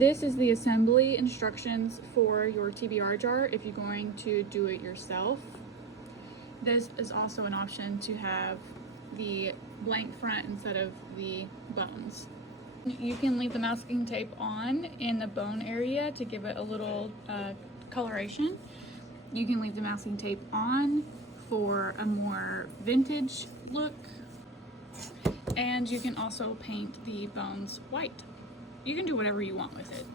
This is the assembly instructions for your TBR jar if you're going to do it yourself. This is also an option to have the blank front instead of the bones. You can leave the masking tape on in the bone area to give it a little coloration. You can leave the masking tape on for a more vintage look. And you can also paint the bones white. You can do whatever you want with it.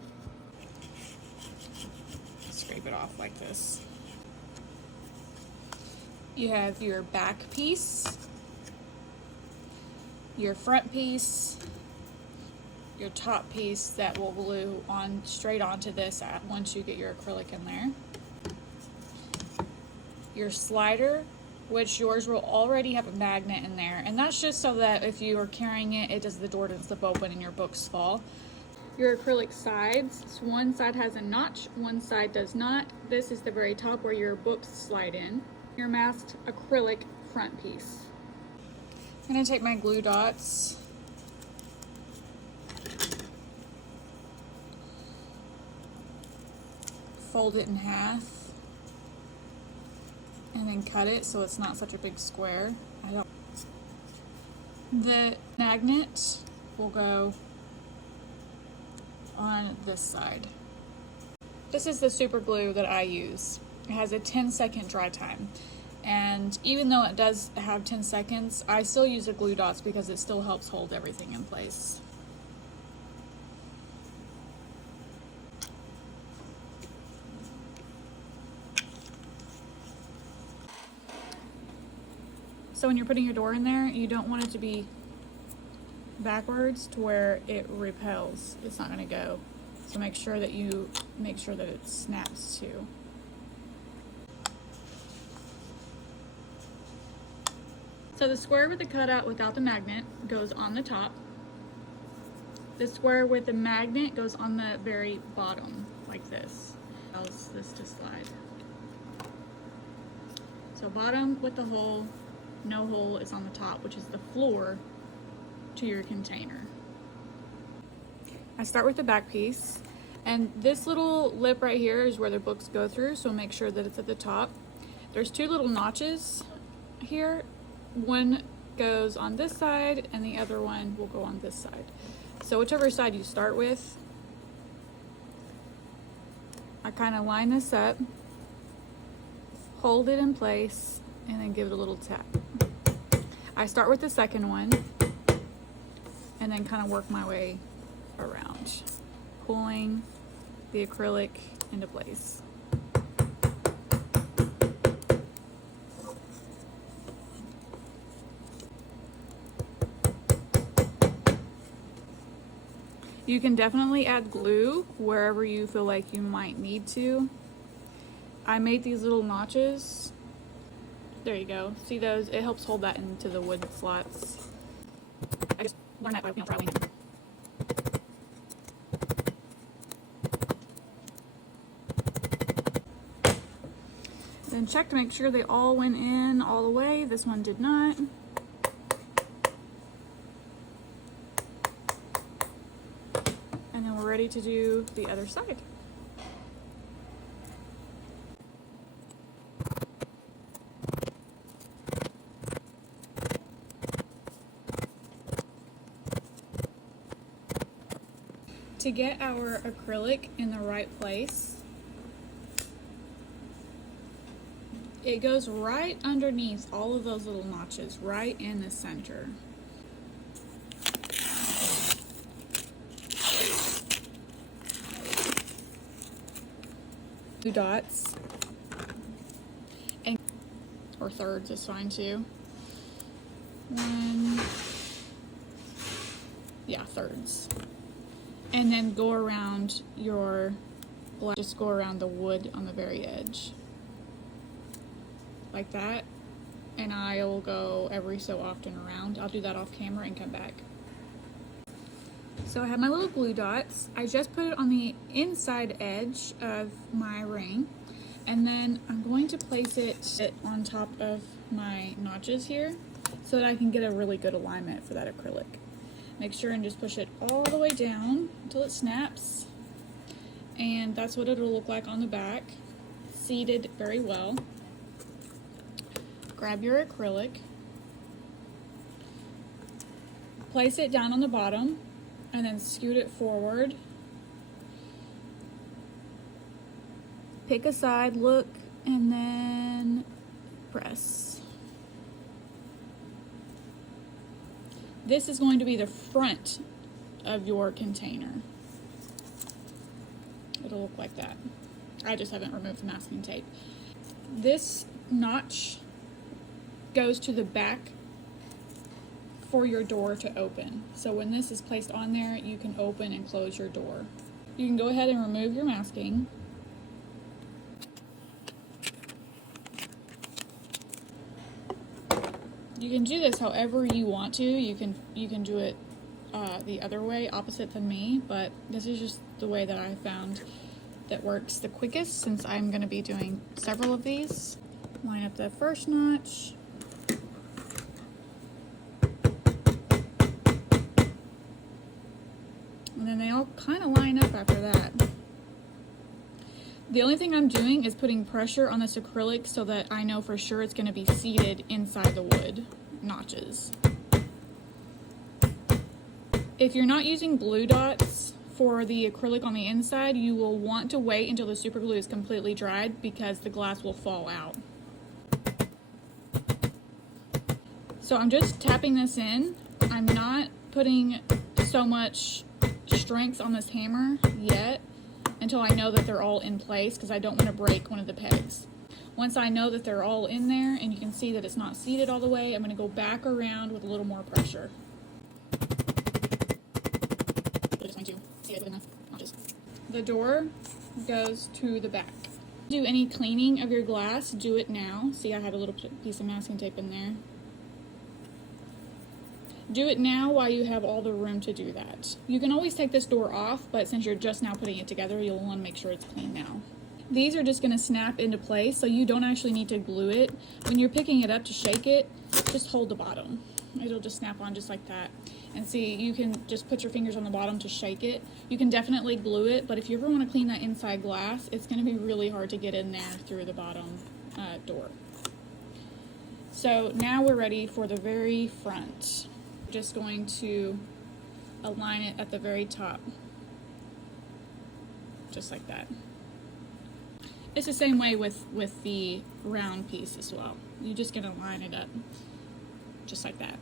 Scrape it off like this. You have your back piece, your front piece, your top piece that will glue on straight onto this once you get your acrylic in there. Your slider, which yours will already have a magnet in there, and that's just so that if you are carrying it, the door doesn't slip open and your books fall. Your acrylic sides, so one side has a notch, one side does not. This is the very top where your books slide in. Your masked acrylic front piece. I'm gonna take my glue dots, fold it in half, and then cut it so it's not such a big square. The magnet will go on this side. This is the super glue that I use. It has a 10-second dry time, and even though it does have 10 seconds, I still use the glue dots because it still helps hold everything in place. So when you're putting your door in there, you don't want it to be backwards to where it repels. It's not going to go. So make sure that it snaps too. So the square with the cutout without the magnet goes on the top. The square with the magnet goes on the very bottom, like this. Allows this to slide. So bottom with the hole, no hole is on the top, which is the floor to your container. I start with the back piece, and this little lip right here is where the books go through, so make sure that it's at the top. There's two little notches here. One goes on this side and the other one will go on this side. So whichever side you start with, I kind of line this up, hold it in place, and then give it a little tap. I start with the second one and then kind of work my way around, pulling the acrylic into place. You can definitely add glue wherever you feel like you might need to. I made these little notches. There you go. See those? It helps hold that into the wood slots. I just learned that by trialing. Then check to make sure they all went in all the way. This one did not. And then we're ready to do the other side. To get our acrylic in the right place, it goes right underneath all of those little notches, right in the center. Two dots, and or thirds is fine too. Thirds. And then go around just go around the wood on the very edge. Like that. And I'll go every so often around. I'll do that off camera and come back. So I have my little glue dots. I just put it on the inside edge of my ring. And then I'm going to place it on top of my notches here so that I can get a really good alignment for that acrylic. Make sure and just push it all the way down until it snaps. and that's what it'll look like on the back, seated very well. Grab your acrylic, place it down on the bottom, and then scoot it forward. Pick a side, look, and then press. This is going to be the front of your container. It'll look like that. I just haven't removed the masking tape. This notch goes to the back for your door to open. So when this is placed on there, you can open and close your door. You can go ahead and remove your masking. You can do this however you want to. You can do it the other way, opposite than me, but this is just the way that I found that works the quickest, since I'm going to be doing several of these. Line up the first notch. And then they all kind of line up after that. The only thing I'm doing is putting pressure on this acrylic so that I know for sure it's going to be seated inside the wood notches. If you're not using glue dots for the acrylic on the inside, you will want to wait until the super glue is completely dried, because the glass will fall out. So I'm just tapping this in. I'm not putting so much strength on this hammer yet until I know that they're all in place, because I don't want to break one of the pegs. Once I know that they're all in there and you can see that it's not seated all the way, I'm going to go back around with a little more pressure. The door goes to the back. Do any cleaning of your glass, do it now. See, I have a little piece of masking tape in there. Do it now while you have all the room to do that. You can always take this door off, but since you're just now putting it together, you'll want to make sure it's clean now. These are just going to snap into place, so you don't actually need to glue it. When you're picking it up to shake it, just hold the bottom. It'll just snap on just like that. And see, you can just put your fingers on the bottom to shake it. You can definitely glue it, but if you ever want to clean that inside glass, it's going to be really hard to get in there through the bottom door. So now we're ready for the very front. Just going to align it at the very top, just like that. It's the same way with the round piece as well. You're just going to line it up just like that.